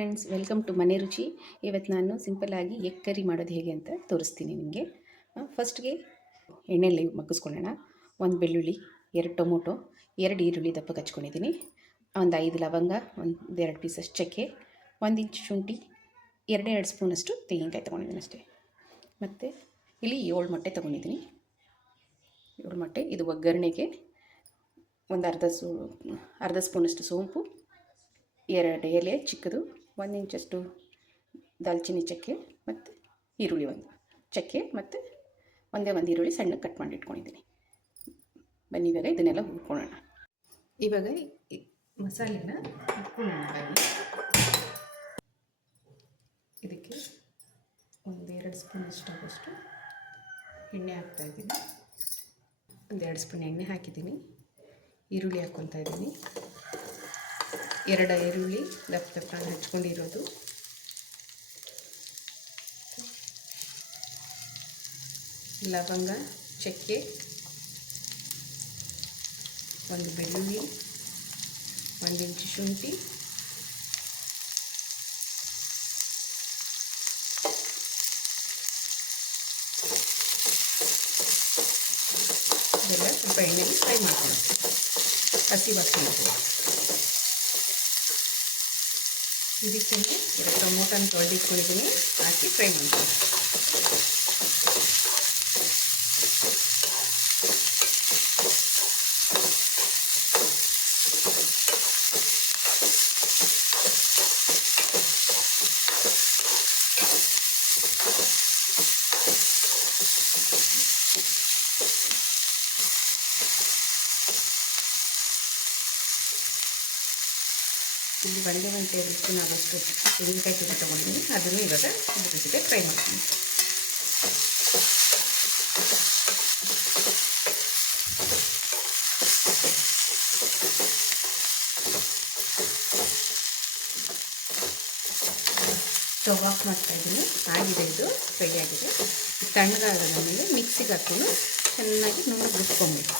Friends, welcome to ಮನೆ ರುಚಿ. ಇವತ್ತು ನಾನು ಸಿಂಪಲ್ಲಾಗಿ ಎಗ್ ಕರಿ ಮಾಡೋದು ಹೇಗೆ ಅಂತ ತೋರಿಸ್ತೀನಿ ನಿಮಗೆ. ಫಸ್ಟ್ಗೆ ಎಣ್ಣೆಯಲ್ಲಿ ಮಗ್ಗಿಸ್ಕೊಳ್ಳೋಣ. ಒಂದು ಬೆಳ್ಳುಳ್ಳಿ, 2 ಟೊಮೊಟೊ, 2 ಈರುಳ್ಳಿ ದಪ್ಪಗೆ ಹಚ್ಕೊಂಡಿದ್ದೀನಿ, ಒಂದು 5 ಲವಂಗ, ಒಂದು 2 ಪೀಸಷ್ಟು ಚಕ್ಕೆ, 1 ಇಂಚ್ ಶುಂಠಿ, 2 ಸ್ಪೂನಷ್ಟು ತೆಂಗಿನಕಾಯಿ ತೊಗೊಂಡಿದ್ದೀನಿ ಅಷ್ಟೇ. ಮತ್ತು ಇಲ್ಲಿ 7 ಮೊಟ್ಟೆ ತೊಗೊಂಡಿದ್ದೀನಿ. 7 ಮೊಟ್ಟೆ. ಇದು ಒಗ್ಗರಣೆಗೆ ಒಂದು ಅರ್ಧ ಸ್ಪೂನಷ್ಟು ಸೋಂಪು, 2 ಎಲೆ ಚಿಕ್ಕದು, 1 ಇಂಚಷ್ಟು ದಾಲ್ಚಿನ್ನಿ ಚಕ್ಕೆ, ಮತ್ತು ಈರುಳ್ಳಿ ಒಂದು ಚಕ್ಕೆ, ಮತ್ತು ಒಂದೇ ಒಂದು ಈರುಳ್ಳಿ ಸಣ್ಣಗೆ ಕಟ್ ಮಾಡಿ ಇಟ್ಕೊಂಡಿದ್ದೀನಿ. ಬನ್ನಿ ಇವಾಗ ಇದನ್ನೆಲ್ಲ ಹುರ್ಕೊಳ್ಳೋಣ. ಇವಾಗ ಮಸಾಲೆನ ಹುರ್ಕೊಳ್ಳೋಣ. ಬನ್ನಿ, ಇದಕ್ಕೆ ಒಂದು 2 ಸ್ಪೂನಷ್ಟು ಆಗೋಷ್ಟು ಎಣ್ಣೆ ಹಾಕ್ತಾಯಿದ್ದೀನಿ. ಒಂದು 2 ಸ್ಪೂನ್ ಎಣ್ಣೆ ಹಾಕಿದ್ದೀನಿ. ಈರುಳ್ಳಿ ಹಾಕ್ಕೊತಾ ಇದ್ದೀನಿ. 2 ಈರುಳ್ಳಿ ದಪ್ಪ ಹಚ್ಕೊಂಡಿರೋದು, ಲವಂಗ, ಚಕ್ಕೆ, ಒಂದು ಬೆಳ್ಳುಳ್ಳಿ, 1 ಇಂಚು ಶುಂಠಿ, ಇದೆಲ್ಲ ಸ್ವಲ್ಪ ಎಣ್ಣೆಯಲ್ಲಿ ಫ್ರೈ ಮಾಡ್ಕೊಳ್ಳೋದು, ಹಸಿ ವಾಸನೆ ಇರ್ತದೆ. ಇದಕ್ಕೆ 2 ಟೊಮೊಟೊನ ತೊಳೆದಿಟ್ಕೊಂಡಿದ್ದೀನಿ, ಹಾಕಿ ಫ್ರೈ ಮಾಡ್ತೀನಿ. ಇಲ್ಲಿ 1 ಟೇಬಲ್ ಸ್ಪೂನ್ ಆಗೋಷ್ಟು ತೆಂಗಿನಕಾಯಿ ತುರಿ ತೊಗೊಂಡಿದ್ದೀನಿ, ಅದನ್ನು ಇವಾಗ ಇದ್ರ ಜೊತೆ ಫ್ರೈ ಮಾಡ್ತೀನಿ. ಸ್ಟವ್ ಆಫ್ ಮಾಡ್ತಾಯಿದ್ದೀನಿ. ಆಗಿದೆ, ಇದು ಫ್ರೈ ಆಗಿದೆ. ತಣ್ಣಗಾದ ಮೇಲೆ ಮಿಕ್ಸಿಗೆ ಹಾಕೊಂಡು ಚೆನ್ನಾಗಿ ನುಣ್ಣಗೆ ರುಬ್ಕೊಬೇಕು.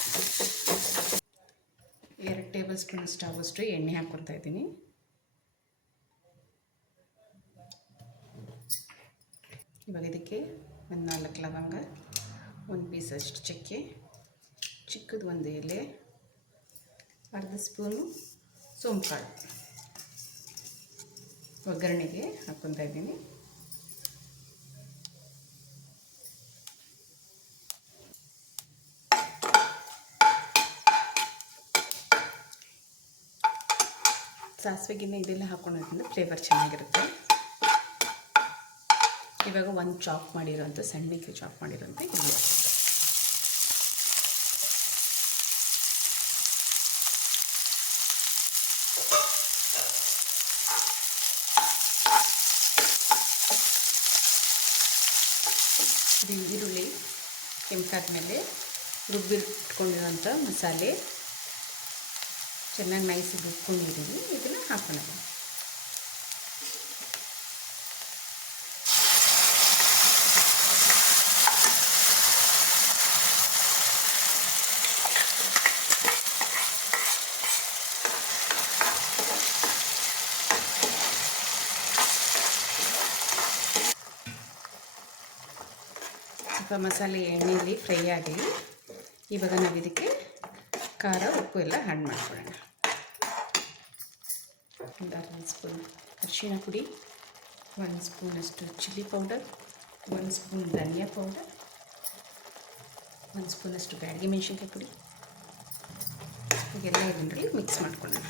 2 ಟೇಬಲ್ ಸ್ಪೂನಷ್ಟು ಆಗೋಷ್ಟು ಎಣ್ಣೆ ಹಾಕ್ಕೊತಾ ಇದ್ದೀನಿ. ಇವಾಗ ಇದಕ್ಕೆ ಒಂದು 4 ಲವಂಗ, 1 ಪೀಸಷ್ಟು ಚಕ್ಕೆ, ಚಿಕ್ಕದು 1 ಎಲೆ, ಅರ್ಧ ಸ್ಪೂನು ಸೋಂಪು ಕಾಳು ಒಗ್ಗರಣೆಗೆ ಹಾಕ್ಕೊತಾ ಇದ್ದೀನಿ. ಸಾಸಿವೆಗಿನ್ನ ಇದೆಲ್ಲ ಹಾಕ್ಕೊಳ್ಳೋದ್ರಿಂದ ಫ್ಲೇವರ್ ಚೆನ್ನಾಗಿರುತ್ತೆ. ಇವಾಗ ಒಂದು ಚಾಪ್ ಮಾಡಿರೋಂಥ ಸಣ್ಣಕ್ಕೆ ಚಾಪ್ ಮಾಡಿರೋಂಥ ಇಲ್ಲಿ ಈರುಳ್ಳಿ ಕೆಂಪಾದ ಮೇಲೆ ರುಬ್ಬಿಟ್ಕೊಂಡಿರೋಂಥ ಮಸಾಲೆ ಚೆನ್ನಾಗಿ ನೈಸಿಗೆ ರುಬ್ಕೊಂಡಿದ್ದೀನಿ. ಇದನ್ನು ಹಾಕೊಳ್ಳೋದು. ಸ್ವಲ್ಪ ಮಸಾಲೆ ಎಣ್ಣೆಯಲ್ಲಿ ಫ್ರೈ ಆಗಿ ಇವಾಗ ನಾವು ಇದಕ್ಕೆ ಖಾರ, ಉಪ್ಪು ಎಲ್ಲ ಆ್ಯಡ್ ಮಾಡ್ಕೊಳ್ಳೋಣ. ಒಂದು 1/2 ಸ್ಪೂನ್ ಅರಿಶಿಣ ಪುಡಿ, 1 ಸ್ಪೂನಷ್ಟು ಚಿಲ್ಲಿ ಪೌಡರ್, 1 ಸ್ಪೂನ್ ಧನಿಯಾ ಪೌಡರ್, 1 ಸ್ಪೂನಷ್ಟು ಬ್ಯಾಡಗಿ ಮೆಣಸಿನ್ಕಾಯಿ ಪುಡಿ. ಹೀಗೆಲ್ಲ ಇದರಲ್ಲಿ ಮಿಕ್ಸ್ ಮಾಡ್ಕೊಳ್ಳೋಣ.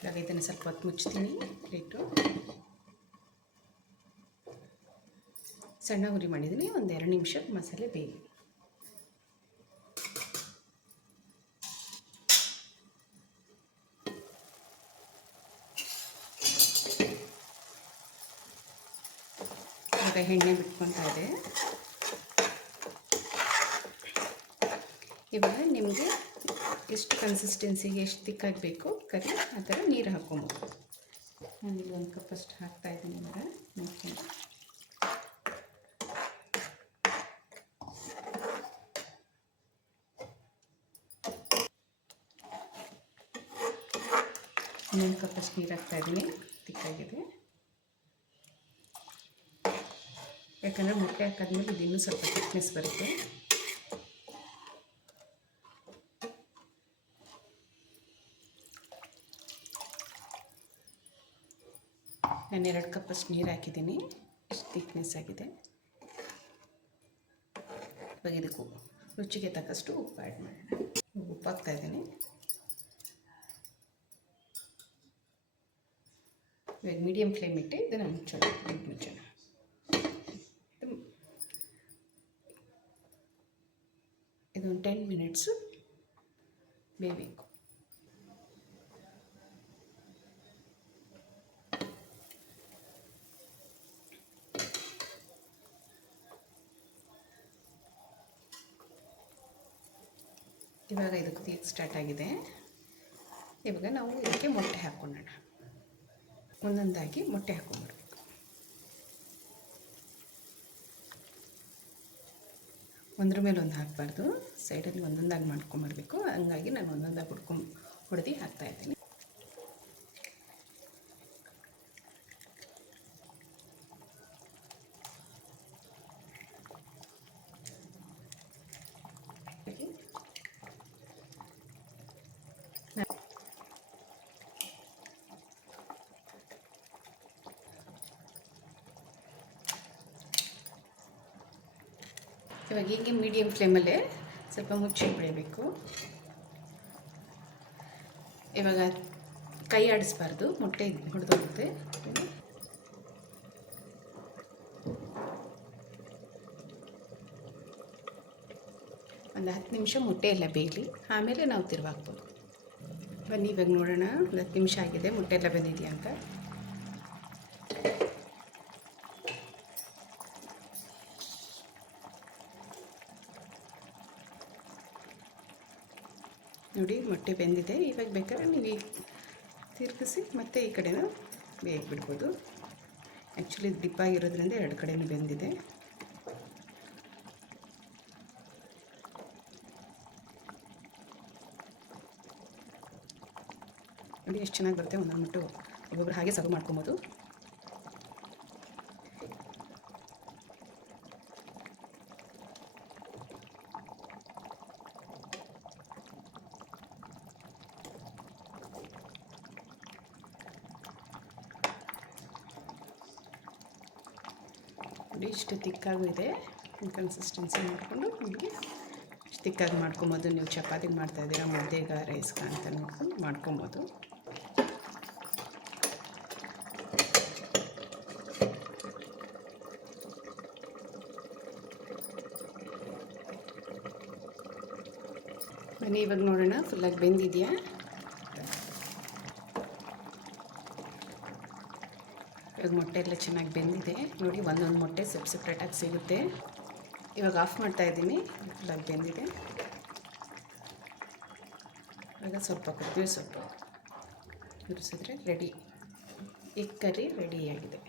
ಇವಾಗ ಇದನ್ನು ಸ್ವಲ್ಪ ಹೊತ್ತು ಮುಚ್ತೀನಿ. ಪ್ಲೇಟು ಸಣ್ಣ ಉರಿ ಮಾಡಿದ್ದೀನಿ. ಒಂದು 2 ನಿಮಿಷ ಮಸಾಲೆ ಬೇಯಲಿ. ಇವಾಗ ಎಣ್ಣೆ ಬಿಟ್ಕೊತಾ ಇದೆ. ಇವಾಗ ನಿಮಗೆ ಎಷ್ಟು ಕನ್ಸಿಸ್ಟೆನ್ಸಿಗೆ ಎಷ್ಟು ತಿಕ್ಕಾಗಿ ಬೇಕೋ ಕರಿ ಆ ಥರ ನೀರು ಹಾಕ್ಕೊಬೋದು. ನಾನಿಲ್ಲಿ 1 ಕಪ್ಪಷ್ಟು ಹಾಕ್ತಾಯಿದ್ದೀನಿ ಇವಾಗ ನೋಡ್ಕೊಂಡು. ಇನ್ನೊಂದು ಕಪ್ಪಷ್ಟು ನೀರು ಹಾಕ್ತಾಯಿದ್ದೀನಿ, ತಿಕ್ಕಾಗಿದೆ. ಯಾಕಂದರೆ ಮೊಟ್ಟೆ ಹಾಕಾದ್ಮೇಲೆ ಇದು ಇನ್ನೂ ಸ್ವಲ್ಪ ಥಿಕ್ನೆಸ್ ಬರುತ್ತೆ. ನಾನು 2 ಕಪ್ಪಷ್ಟು ನೀರು ಹಾಕಿದ್ದೀನಿ, ಇಷ್ಟು ಥಿಕ್ನೆಸ್ ಆಗಿದೆ. ಇವಾಗ ಇದಕ್ಕೂ ರುಚಿಗೆ ತಕ್ಕಷ್ಟು ಉಪ್ಪು ಆ್ಯಡ್ ಮಾಡೋಣ. ಉಪ್ಪು ಹಾಕ್ತಾಯಿದ್ದೀನಿ. ಇವಾಗ ಮೀಡಿಯಮ್ ಫ್ಲೇಮ್ ಇಟ್ಟು ಇದನ್ನು ಮುಚ್ಚೋಣ. ಇದೊಂದು 10 ಮಿನಿಟ್ಸು ಬೇಯಬೇಕು. ಇವಾಗ ಇದು ಕುದಿಯೋಕ್ಕೆ ಸ್ಟಾರ್ಟ್ ಆಗಿದೆ. ಇವಾಗ ನಾವು ಇದಕ್ಕೆ ಮೊಟ್ಟೆ ಹಾಕ್ಕೊಳ್ಳೋಣ. ಒಂದೊಂದಾಗಿ ಮೊಟ್ಟೆ ಹಾಕ್ಕೊಂಡ್ಬಿಡ್ಬೇಕು. ಒಂದ್ರ ಮೇಲೆ ಒಂದು ಹಾಕಬಾರ್ದು, ಸೈಡಲ್ಲಿ ಒಂದೊಂದಾಗಿ ಮಾಡ್ಕೊಂಬರ್ಬೇಕು. ಹಂಗಾಗಿ ನಾನು ಒಂದೊಂದಾಗಿ ಹೊಡೆದು ಹಾಕ್ತಾಯಿದ್ದೀನಿ. ಇವಾಗ ಹೀಗೆ ಮೀಡಿಯಮ್ ಫ್ಲೇಮಲ್ಲೇ ಸ್ವಲ್ಪ ಮುಚ್ಚಿ ಬಿಡಬೇಕು. ಇವಾಗ ಕೈ ಆಡಿಸ್ಬಾರ್ದು, ಮೊಟ್ಟೆ ಹೊಡೆದೋಗುತ್ತೆ. ಒಂದು 10 ನಿಮಿಷ ಮೊಟ್ಟೆ ಎಲ್ಲ ಬೇಯಲಿ, ಆಮೇಲೆ ನಾವು ತಿರುವಾಕ್ಬೋದು. ಬನ್ನಿ ಇವಾಗ ನೋಡೋಣ, ಒಂದು 10 ನಿಮಿಷ ಆಗಿದೆ, ಮೊಟ್ಟೆ ಎಲ್ಲ ಬಂದಿದೆಯಾ ಅಂತ. ನೋಡಿ ಮೊಟ್ಟೆ ಬೆಂದಿದೆ. ಇವಾಗ ಬೇಕಾದ್ರೆ ನೀವು ತಿರುಗಿಸಿ ಮತ್ತೆ ಈ ಕಡೆನೂ ಬೇಗ ಬಿಡ್ಬೋದು. ಆ್ಯಕ್ಚುಲಿ ಡಿಪ್ ಆಗಿರೋದ್ರಿಂದ 2 ಕಡೆನೂ ಬೆಂದಿದೆ. ನೋಡಿ ಎಷ್ಟು ಚೆನ್ನಾಗಿ ಬರುತ್ತೆ. ಒಂದೊಂದು ಮೊಟ್ಟೆ ಒಬ್ಬೊಬ್ರು ಹಾಗೆ ಸರ್ವ್ ಮಾಡ್ಕೊಬೋದು. ನೋಡಿ ಇಷ್ಟು ತಿಕ್ಕಾಗೂ ಇದೆ. ಕನ್ಸಿಸ್ಟೆನ್ಸಿ ಮಾಡಿಕೊಂಡು ನಿಮಗೆ ಇಷ್ಟು ತಿಕ್ಕಾಗಿ ಮಾಡ್ಕೊಬೋದು. ನೀವು ಚಪಾತಿಗೆ ಮಾಡ್ತಾಯಿದ್ದೀರಾ, ಮುದ್ದೆಗ ರೈಸ್ಗೆ ಅಂತ ನೋಡ್ಕೊಂಡು ಮಾಡ್ಕೊಬೋದು. ಬನ್ನಿ ಇವಾಗ ನೋಡೋಣ ಫುಲ್ಲಾಗಿ ಬೆಂದಿದೆಯಾ. ಇವಾಗ ಮೊಟ್ಟೆ ಎಲ್ಲ ಚೆನ್ನಾಗಿ ಬೆಂದಿದೆ. ನೋಡಿ ಒಂದೊಂದು ಮೊಟ್ಟೆ ಸಪ್ರೇಟಾಗಿ ಸಿಗುತ್ತೆ. ಇವಾಗ ಆಫ್ ಮಾಡ್ತಾಯಿದ್ದೀನಿ. ಫುಲ್ಲಾಗಿ ಬೆಂದಿದೆ. ಇವಾಗ ಸ್ವಲ್ಪ ಕೊತ್ತಂಬರಿ ಸೊಪ್ಪು ಉರಿಸಿದ್ರೆ ರೆಡಿ, ಎಗ್ ಕರಿ ರೆಡಿಯಾಗಿದೆ.